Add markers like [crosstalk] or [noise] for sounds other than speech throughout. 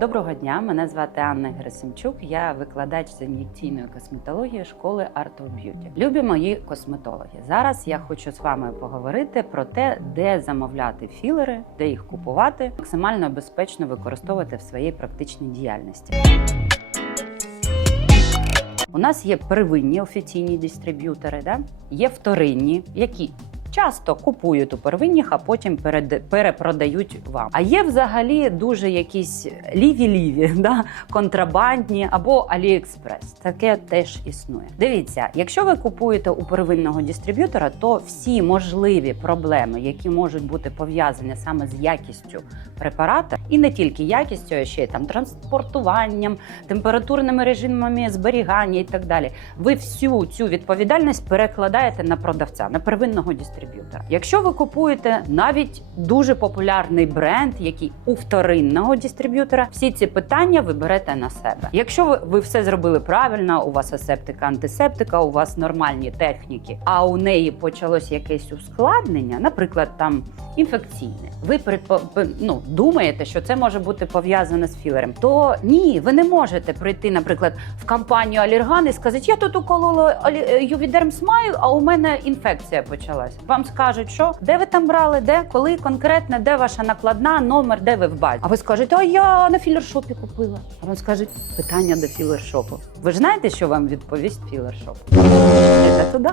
Доброго дня, мене звати Анна Герасимчук. Я викладач з ін'єкційної косметології школи Art of Beauty. Любі мої косметологи. Зараз я хочу з вами поговорити про те, де замовляти філери, де їх купувати, максимально безпечно використовувати в своїй практичній діяльності. У нас є первинні офіційні дистриб'ютори, да? є вторинні, які часто купують у первинних, а потім перепродають вам. А є взагалі дуже якісь ліві-ліві, [laughs] да? контрабандні або Аліекспрес. Таке теж існує. Дивіться, якщо ви купуєте у первинного дистриб'ютора, то всі можливі проблеми, які можуть бути пов'язані саме з якістю препарата, і не тільки якістю, а ще й там транспортуванням, температурними режимами зберігання і так далі. Ви всю цю відповідальність перекладаєте на продавця, на первинного дистриб'ютора. Якщо ви купуєте навіть дуже популярний бренд, який у вторинного дистриб'ютора, всі ці питання ви берете на себе. Якщо ви, ви все зробили правильно, у вас асептика, антисептика, у вас нормальні техніки, а у неї почалось якесь ускладнення, наприклад, там інфекційне. Ви предпо- ну, думаєте, що це може бути пов'язане з філером, то ні, ви не можете прийти, наприклад, в компанію Алерган і сказати, я тут уколола е, Ювідерм Смайл, а у мене інфекція почалась. Вам скажуть, що де ви там брали, де, коли конкретно, де ваша накладна, номер, де ви в базі. А ви скажете, а я на філершопі купила. А вам скажуть питання до філершопу. Ви ж знаєте, що вам відповість філершоп? Це туди.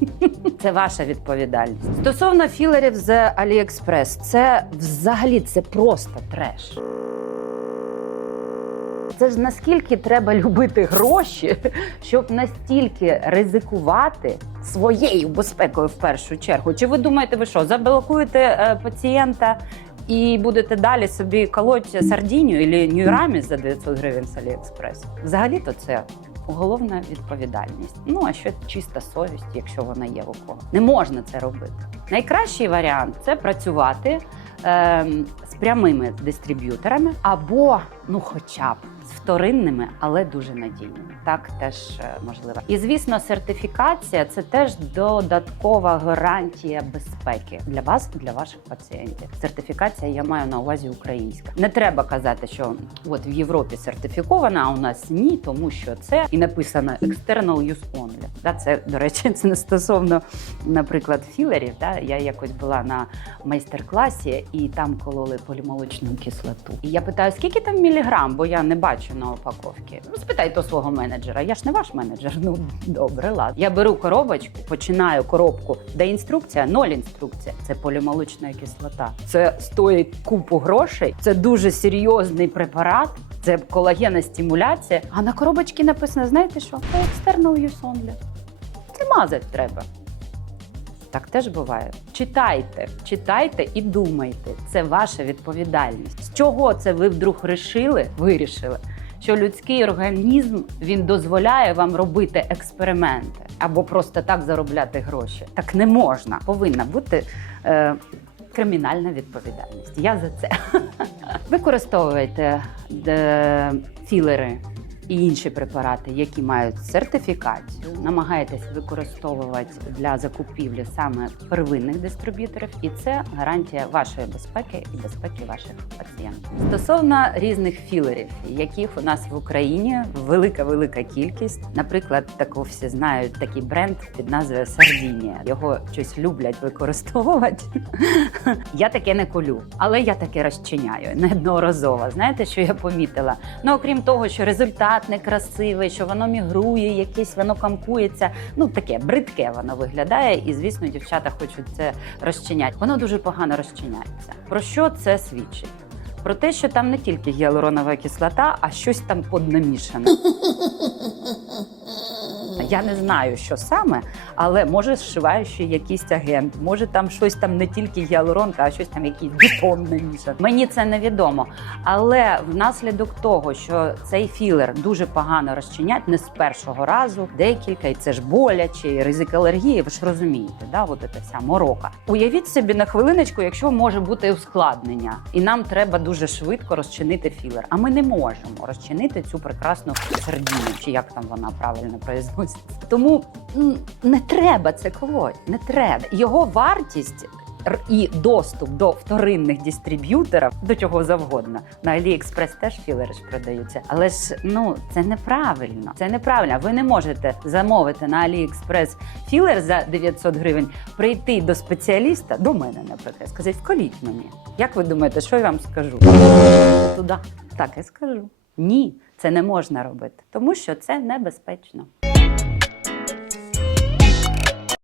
[laughs] Це ваша відповідальність. Стосовно філерів з AliExpress, це взагалі це просто треш. Це ж наскільки треба любити гроші, щоб настільки ризикувати своєю безпекою в першу чергу. Чи ви думаєте, ви що заблокуєте е, пацієнта і будете далі собі колоть сардіню або нюрамі за 900 гривень з Аліекспрес? Взагалі-то це уголовна відповідальність. Ну а що чиста совість, якщо вона є у кого. Не можна це робити. Найкращий варіант це працювати ем, з прямими дистриб'юторами або, ну, хоча б з вторинними, але дуже надійними. Так теж е, можливо. І звісно, сертифікація це теж додаткова гарантія безпеки для вас, для ваших пацієнтів. Сертифікація я маю на увазі українська. Не треба казати, що от в Європі сертифікована, а у нас ні, тому що це і написано external use only. Да, це до речі, це не стосовно, наприклад, філерів. Да? Я якось була на майстер-класі і там кололи полімолочну кислоту. І я питаю, скільки там міліграм, бо я не бачу на упаковці. Ну, спитай то свого менеджера. Я ж не ваш менеджер. Ну добре, ладно. Я беру коробочку, починаю коробку, де інструкція, ноль інструкція. Це полімолочна кислота. Це стоїть купу грошей. Це дуже серйозний препарат. Це колагенна стимуляція. А на коробочці написано: знаєте що? External use only. Це мазати треба. Так теж буває. Читайте, читайте і думайте. Це ваша відповідальність. З чого це ви вдруг рішили, вирішили, що людський організм він дозволяє вам робити експерименти або просто так заробляти гроші? Так не можна. Повинна бути. Е, Кримінальна відповідальність. Я за це. [laughs] Використовуйте е, філери і інші препарати, які мають сертифікацію, намагайтесь використовувати для закупівлі саме первинних дистриб'юторів, і це гарантія вашої безпеки і безпеки ваших пацієнтів. Стосовно різних філерів, яких у нас в Україні велика велика кількість. Наприклад, таку всі знають такий бренд під назвою Сардінія. Його щось люблять використовувати. [laughs] Я таке не колю, але я таке розчиняю неодноразово. Знаєте, що я помітила? Ну окрім того, що результат некрасивий, що воно мігрує, якесь воно камкується. Ну таке бридке воно виглядає, і звісно, дівчата хочуть це розчиняти. Воно дуже погано розчиняється. Про що це свідчить? Про те, що там не тільки гіалуронова кислота, а щось там поднамішане. Я не знаю, що саме, але може зшиваючий якийсь агент, може там щось там не тільки гіалуронка, а щось там якийсь бетон намішаний. Мені це невідомо. Але внаслідок того, що цей філер дуже погано розчинять, не з першого разу, декілька, і це ж боляче, і ризик алергії. Ви ж розумієте, да, от ця вся морока. Уявіть собі на хвилиночку, якщо може бути ускладнення, і нам треба дуже швидко розчинити філер. А ми не можемо розчинити цю прекрасну сердину, чи як там вона правильно произноситься. Тому не треба це колоть, не треба. Його вартість і доступ до вторинних дистриб'юторів, до чого завгодно. На AliExpress теж філери ж продаються. Але ж ну це неправильно. Це неправильно. Ви не можете замовити на AliExpress філер за 900 гривень, прийти до спеціаліста, до мене, наприклад, сказати, вколіть мені. Як ви думаєте, що я вам скажу? Туди. Так, я скажу. Ні, це не можна робити, тому що це небезпечно.